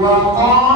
وقال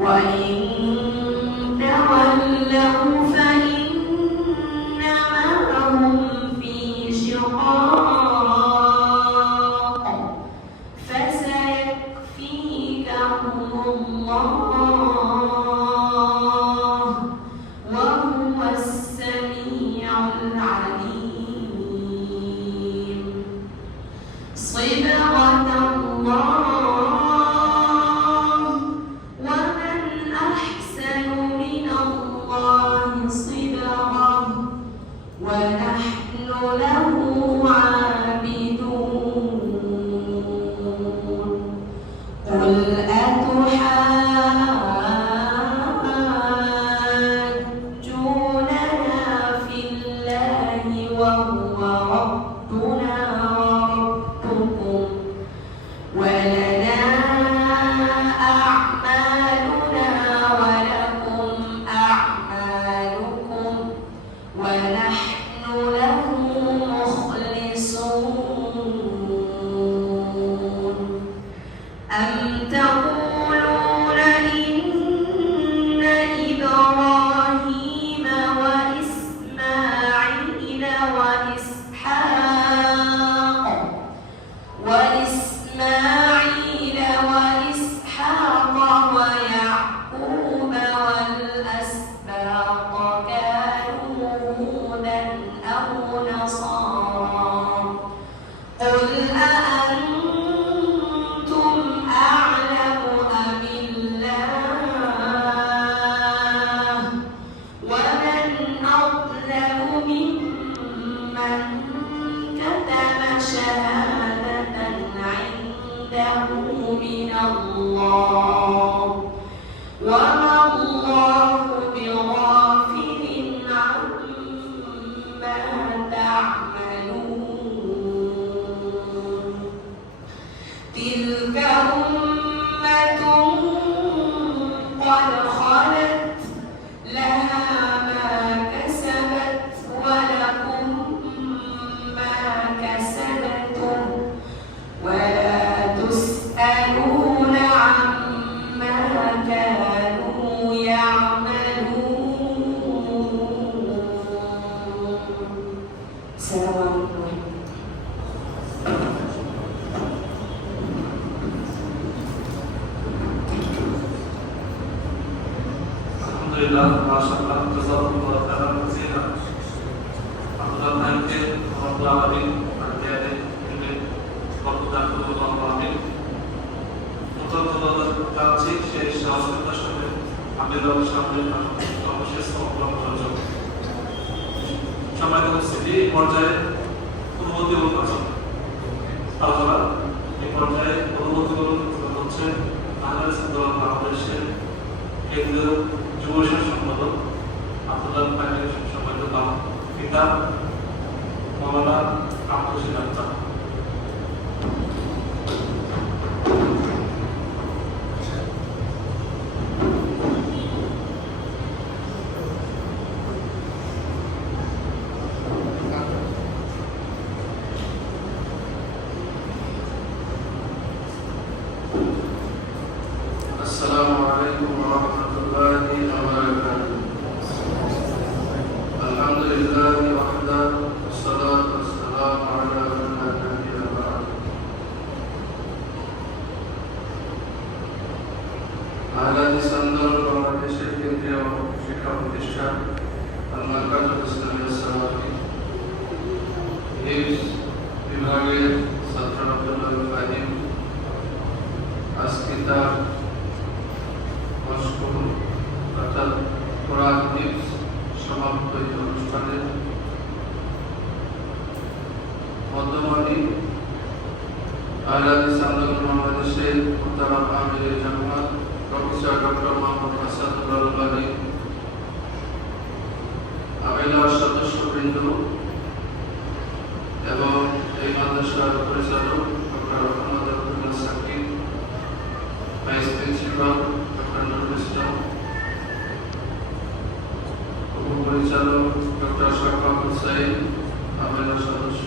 وإن تولوا ونحن আলহামদুলিল্লাহ, মাশাআল্লাহ জাযাকুল্লাহ খাইরান কাসীরা। আপনাদের ভাইকে রব্বুল আলামিন আল্লাহ দিলে বরকত করুন আমিন। মুতাদাদ কাছে সেই সাহসিকতার সাথে আমিরাল সামনে অবশ্যই সফল করার জন্য। সময় উপস্থিতি পর্যায়ে পূর্ববর্তী আলোচনা আলোচনা এই পর্যায়ে পূর্ববর্তী হচ্ছে বাংলাদেশ আন্দোলন বাংলাদেশের কেন্দ্রীয় जुळ शिक्षणमधून अब्दुल्ला पाटील शिक्षण बदलत आहोत पिता मौलाना अब्दुल আহলাদিস আন্দোলন বাংলাদেশের মোহতারাম আমির জামাত প্রফেসর ডক্টর মোহাম্মদ হাসানুল্লাহ আলী আমিলার সদস্যবৃন্দ এবং এই মাদ্রাসার পরিচালক doctor Mohammad Abdullah Sakib vice principal doctor Nurul Islam উপপরিচালক ডক্টর শাকাব হুসাইন আমিলার সদস্য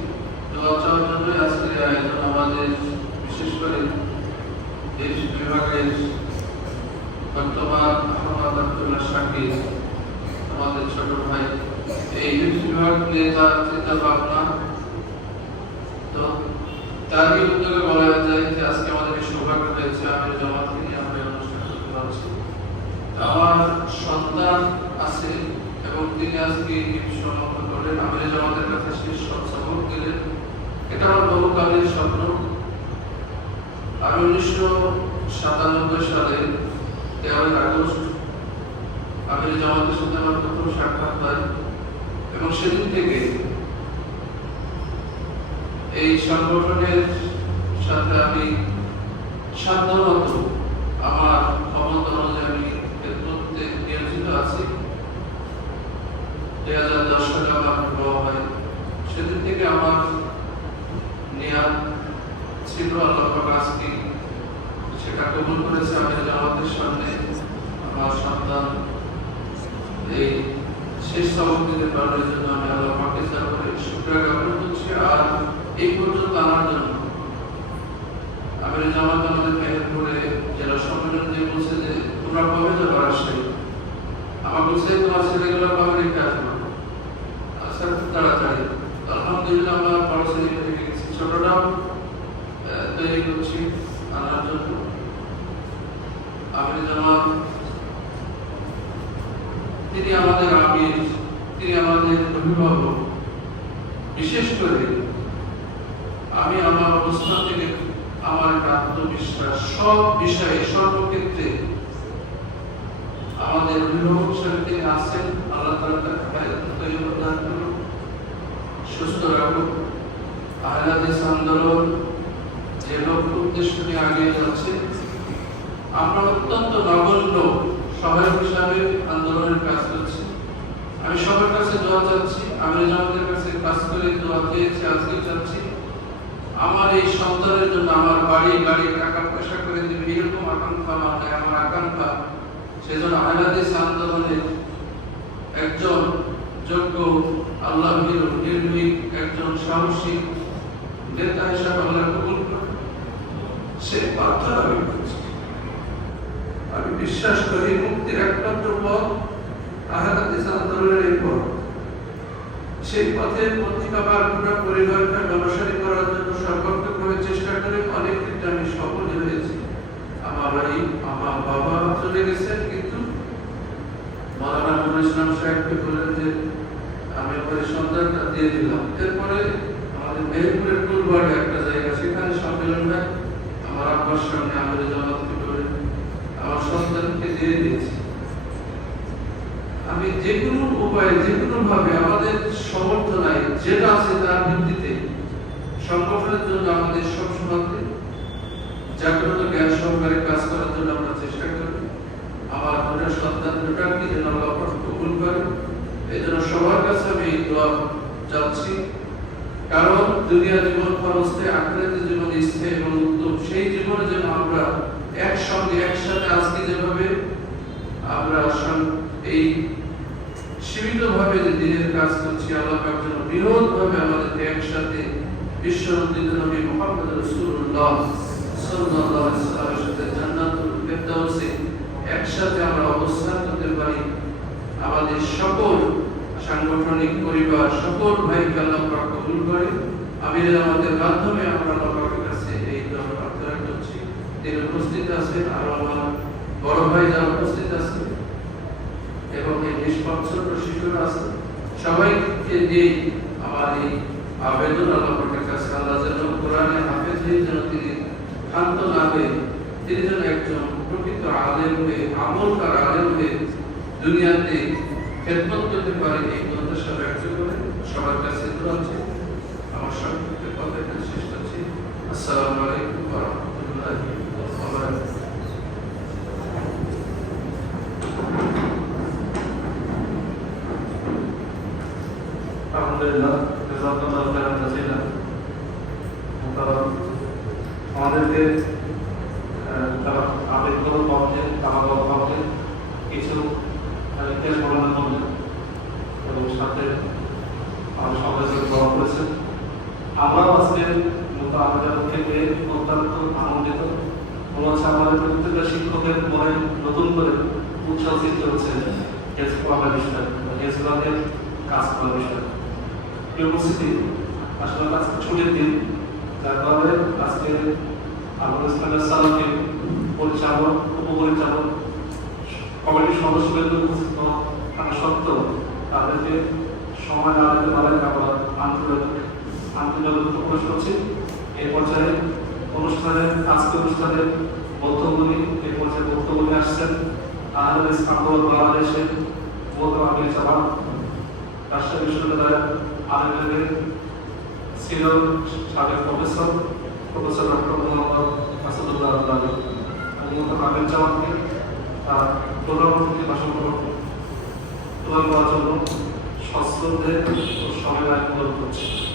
আমাদের আমাদের তো তারই উদ্যোগে বলা যায় যে আজকে আমাদের সৌভাগ্য আমি জামাতকে নিয়ে আমরা সন্তান আছে এবং তিনি আজকে সমাপ্ত করলেন। আমি জামাতের কাছে শেষ এটা আমার বহুকালের স্বপ্ন। আমি উনিশশো সাতানব্বই সালে তেরোই আগস্ট আমি জামাতের সাথে আমার প্রথম সাক্ষাৎ হয় এবং সেদিন থেকে এই সংগঠনের সাথে আমি সাধারণত আমার ক্ষমতা অনুযায়ী আমি এর নিয়োজিত আছি। দুই হাজার দশ সালে আমার বিবাহ হয়। সেদিন থেকে আমার নিয়াদ ছিল আল্লাহ আজকে। সেটা কবুল করেছে আমি জামাতের সামনে। আমার সন্তান এই শেষ সবক দিতে জন্য আমি আল্লাহ পাকে করে শুক্রিয়া জ্ঞাপন করছি। আর এই পর্যন্ত আনার জন্য আমি জামাত আমাদের মেহেরপুরে জেলা সম্মেলন দিয়ে বলছে যে, তোমরা কবে যাবে রাজশাহী আমার বলছে, তোমার ছেলেগুলো কবে রেখে আসব আচ্ছা তাড়াতাড়ি। আলহামদুলিল্লাহ, আমরা গেছি ছোটটাও তৈরি করছি আনার জন্য। আমি জামাত, তিনি আমাদের আমির, তিনি আমাদের অভিভাবক। বিশেষ করে আমি আমার অবস্থান থেকে আমার আত্মবিশ্বাস, সব বিষয়ে, সর্বক্ষেত্রে আমাদের অভিভাবক হিসেবে তিনি আল্লাহ করুন, সুস্থ রাখুন। আহলাদিস আন্দোলন যে লক্ষ্য উদ্দেশ্য নিয়ে আগিয়ে যাচ্ছে, আমরা অত্যন্ত নগণ্য সহায়ক হিসাবে আন্দোলনের কাজ করছি। আমি সবার কাছে দোয়া চাচ্ছি, আমি জামাতের কাছে কাজ করে দোয়া চেয়েছি, আজকে চাচ্ছি, আমার এই সন্তানের জন্য আমার বাড়ি, গাড়ি, টাকা, পয়সা করে দিবে, এরকম আকাঙ্ক্ষা আমার নাই আমার আকাঙ্ক্ষা সেজন্য আহলাদিস আন্দোলনের একজন যোগ্য, আল্লাহ নির্ভীক, একজন সাহসী নেতা হিসাবে আল্লাহ কবুল সে প্রার্থনা আমি করছি আমি বিশ্বাস করি মুক্তির একমাত্র পথ আহারাতে সালাতের এই পথ। সেই পথে পথিকাবার পুরা পরিবারকে ব্যবসায়ী করার জন্য সর্বাত্মকভাবে চেষ্টা করে অনেক ক্ষেত্রে আমি সফল হয়েছি। আমার বাড়ি আমার বাবা চলে গেছেন, কিন্তু মৌলানা নুরুল ইসলাম সাহেবকে বললেন যে, আমি আমার এই সন্তানটা দিয়ে দিলাম। এরপরে আমাদের মেহেরপুরের কুলবাড়ে একটা জায়গা সেখানে সম্মেলন আমার আব্বার সামনে আমাদের জামাতকে বলে আমার সন্তানকে দিয়ে দিয়েছি। আমি যে কোনো উপায়ে, যে কোনো ভাবে আমাদের সমর্থ নাই যেটা আছে তার ভিত্তিতে সংগঠনের জন্য আমাদের সবসময় জাগ্রত জ্ঞান সহকারে কাজ করার জন্য আমরা চেষ্টা করি। আমার দুটা সন্তান দুটাকে যেন আল্লাহ কবুল করে। এই জন্য সবার কাছে আমি দোয়া চাচ্ছি। কারণ দুনিয়া জীবন খরচে, আখেরাতে জীবন ইচ্ছে এবং উদ্যম সেই জীবনে যেন আমরা একসঙ্গে, একসাথে আজকে যেভাবে আমরা এই সীমিত ভাবে যে দিনের কাজ করছি, আল্লাহ পাক যেন বৃহৎ ভাবে আমাদেরকে একসাথে বিশ্ব নন্দিত নবী মোহাম্মদ রাসূলুল্লাহ সাথে জান্নাতুল একসাথে আমরা অবস্থান করতে পারি। আমাদের সকল সাংগঠনিক পরিবার সকল ভাইকে আল্লাহ পাক কবুল করে। আমির আমাদের মাধ্যমে আমরা আল্লাহ কাছে এই দোয়া প্রার্থনা করছি। তিনি উপস্থিত আছেন, আর আমার বড় ভাই যারা উপস্থিত আছেন এবং এই নিষ্পক্ষ শিশুরা আছে, সবাইকে দিয়ে আমার এই আবেদন আল্লাহ কাছে আল্লাহ যেন কোরআনে হাফেজ হয়ে যেন তিনি ক্ষান্ত না হয়ে, তিনি যেন একজন প্রকৃত আলেম হয়ে, আমলকার আলেম হয়ে দুনিয়াতে খেদমত করতে পারে এই প্রত্যাশা ব্যক্ত করে সবার কাছে দোয়া আছে। আমার সংক্ষিপ্ত কথা এখানে শেষ করছি। আসসালামু আলাইকুম রহমতুল্লাহ ওয়া বারাকাতুহু আলহামদুলিল্লাহ জাযাকাল্লাহু খাইরান জাযিলা মুহতারাম আমাদেরকে আহ, তারা আবেগগত পক্ষে তামাগত পক্ষে কিছু আহ, ইতিহাস বর্ণনা করলেন এবং সাথে আমাদের সবাইকে দোয়া করেছেন আমরাও আজকে মতো আমাদের থেকে অত্যন্ত আনন্দিত, মনে হচ্ছে আমাদের প্রত্যেকটা শিক্ষকের মনে নতুন করে উৎসাহ সৃষ্টি হচ্ছে হেলথ করার বিষয় হেলথ কাজ করার বিষয় উপস্থিতি, আসলে আজকে ছুটির দিন, যার কারণে আজকে আবুল সালামকে পরিচালক, উপপরিচালক কমিটির সদস্যদের উপস্থিত থাকা সত্ত্বেও তাদেরকে সময় না দিতে পারে আমরা আন্তর্জাতিক প্রকাশ করছি। এই পর্যায়ে অনুষ্ঠানের আজকে অনুষ্ঠানের বক্তব্যগুলি এই পর্যায়ে বক্তব্য আসছেন আহমেদ ইসলাম বাংলাদেশের মোহাম্মদ আমির সালাম রাজশাহী বিশ্ববিদ্যালয়ের আলেমের ছিল প্রফেসর প্রফেসর ডক্টর মোহাম্মদ জামানকে তার প্রধানমন্ত্রী ভাষণ করার জন্য সশ্রদ্ধে ও সময় অনুরোধ করছি।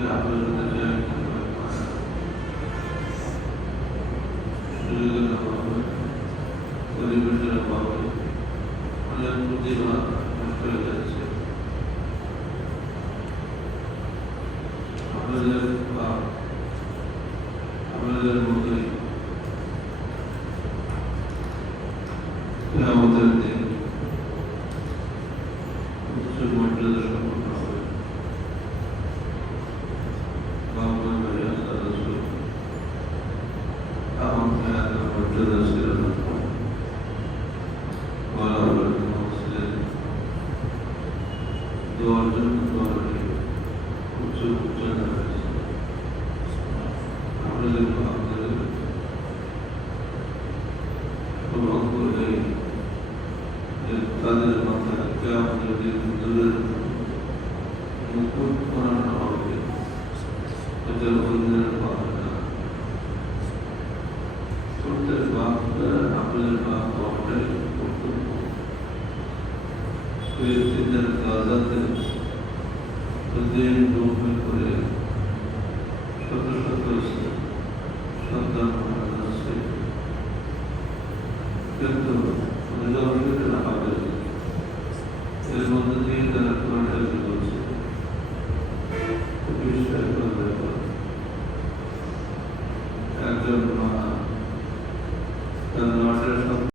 Gracias. ছোটদের বাপ আপেলের বাপ অপটেল ফিলিস্তিনের গাজাতে প্রতিদিন ডুব করে কিন্তু